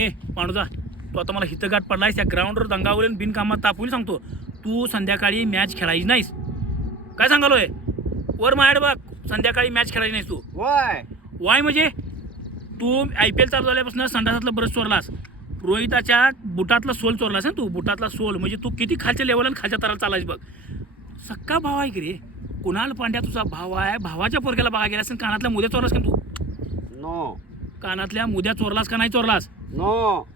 ए पांडुजा, तू आता मला हितगाठ पडलायस त्या ग्राउंडवर दंगा होईल बिनकामात तापवून सांगतो. तू संध्याकाळी मॅच खेळायची नाहीस. काय सांगालोय? वर माझ्याकडे बघ, संध्याकाळी मॅच खेळायची नाहीस तू. वाय म्हणजे तू IPL चालू झाल्यापासून संडासातला ब्रश चोरलास, रोहिताच्या बुटातला सोल चोरलास ना तू. बुटातला सोल म्हणजे तू किती खालच्या लेवल आणि खालच्या तराला चालायच बघ. सक्का भाव आहे की रे, कुणाल पांड्या तुझा भाव आहे. भावाच्या पोरग्याला बघा गेलास, कानातल्या मुद्या चोरलास का तू? नो कानातल्या मुद्या चोरलास का नाही चोरलास? नो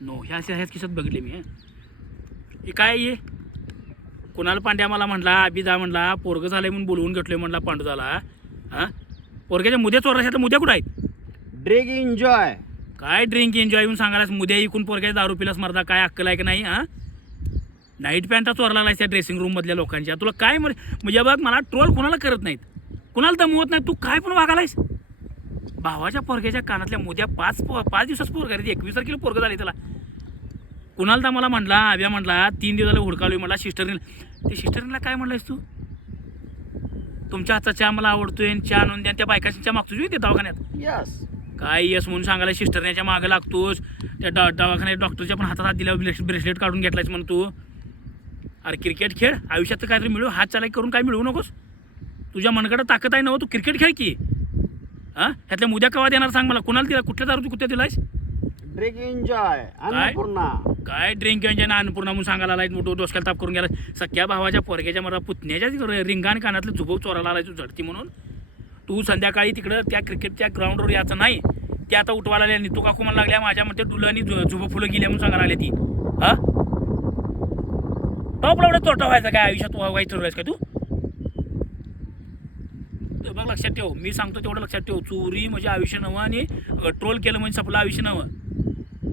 नो ह्याच किशात बघितले मी. हे काय ये कुणाल पांड्या मला म्हणला, अभिदा म्हणला पोरगं झालंय म्हणून बोलवून घेतलोय म्हणला पांडुजाला. हां, पोरग्याच्या मुद्या चोरलास, तर मुद्या कुठं आहेत? Drink enjoy. काय ड्रिंक एन्जॉय येऊन सांगायलास? मुद्या इकून पोरग्याच्या दारू पिलास मरदा. काय अक्कल आहे का नाही? हां, नाईट पॅन्टा चोरला नाहीस त्या ड्रेसिंग रूममधल्या लोकांच्या. तुला काय म्हणजे बघ, मला ट्रोल कोणाला करत नाहीत, कुणाला दमवत नाही. तू काय पण वागालायस? भावाच्या पोरग्याच्या कानातल्या मुद्या 5 दिवसाच पोरगा रे, 21 तारखेला पोरगं झाली त्याला. कुणाल तर मला म्हटला, आव्या म्हटला 3 दिवसाला हुडकालोय म्हटला सिस्टरने. ते सिस्टरला काय म्हणलायस तू? तुमच्या हातचा चहा मला आवडतोय, चहा आणून द्या. त्या बायकाची चहा मागतोय ते दवाखान्यात. यस. काय यस म्हणून सांगायला सिस्टरच्या मागं लागतोस. त्या दवाखान्यात डॉक्टरच्या पण हातात हात दिल्यावर ब्रेसलेट काढून घेतलायस म्हणून तू. अरे क्रिकेट खेळ, आयुष्यात तर काहीतरी मिळू. हात चालाय करून काय मिळवू नकोस. तुझ्या मनकडे ताकद आहे ना, तू क्रिकेट खेळ की. हां, ह्यातल्या मुद्या कवा देणार सांग मला? कुणाला दिला? कुठल्या दारू कुठल्या दिलायस? Drink enjoy. अन्नपूर्णा. काय ड्रिंक एन्जॉय ना अन्नपूर्णा म्हणून सांगायला आलाय? मोठं डोसक्याला ताप करून गेला. सख्या भावाच्या पोरग्याच्या मला पुतण्याच्या रिंगाण कानातलं झुबव चोराला आलाय तू झडती म्हणून. तू संध्याकाळी तिकडं त्या क्रिकेटच्या ग्राउंडवर यायचं नाही. ते आता उठवायला आल्या आणि तू काकू मला लागल्या माझ्या मध्ये डुलं आणि झुबं फुलं गेल्या म्हणून सांगायला आल्या ती. हां, टॉपला एवढा तोटा व्हायचा काय आयुष्यात? व्हायचं राहायचं काय तू? बघ लक्षात ठेव, मी सांगतो तेवढं लक्षात ठेव. चोरी म्हणजे आयुष्य नवं आणि ट्रोल केलं म्हणजे सपलं आयुष्य नवं.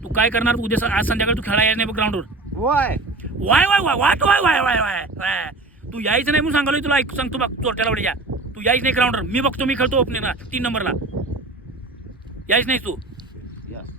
तू काय करणार उद्या? आज संध्याकाळी तू खेळायला यायचं नाही बघ ग्राउंडवर. वाय वाय वाय वाय वाट वाय वाय वाय वाय वाय तू यायचं नाही म्हणून सांगालोय तुला. ऐकू सांगतो बघ, चोरट्याला वडे या. तू यायच नाही ग्राउंडवर. मी बघतो, मी खेळतो ओपनिंगला 3 नंबरला. यायच नाही तू. यस.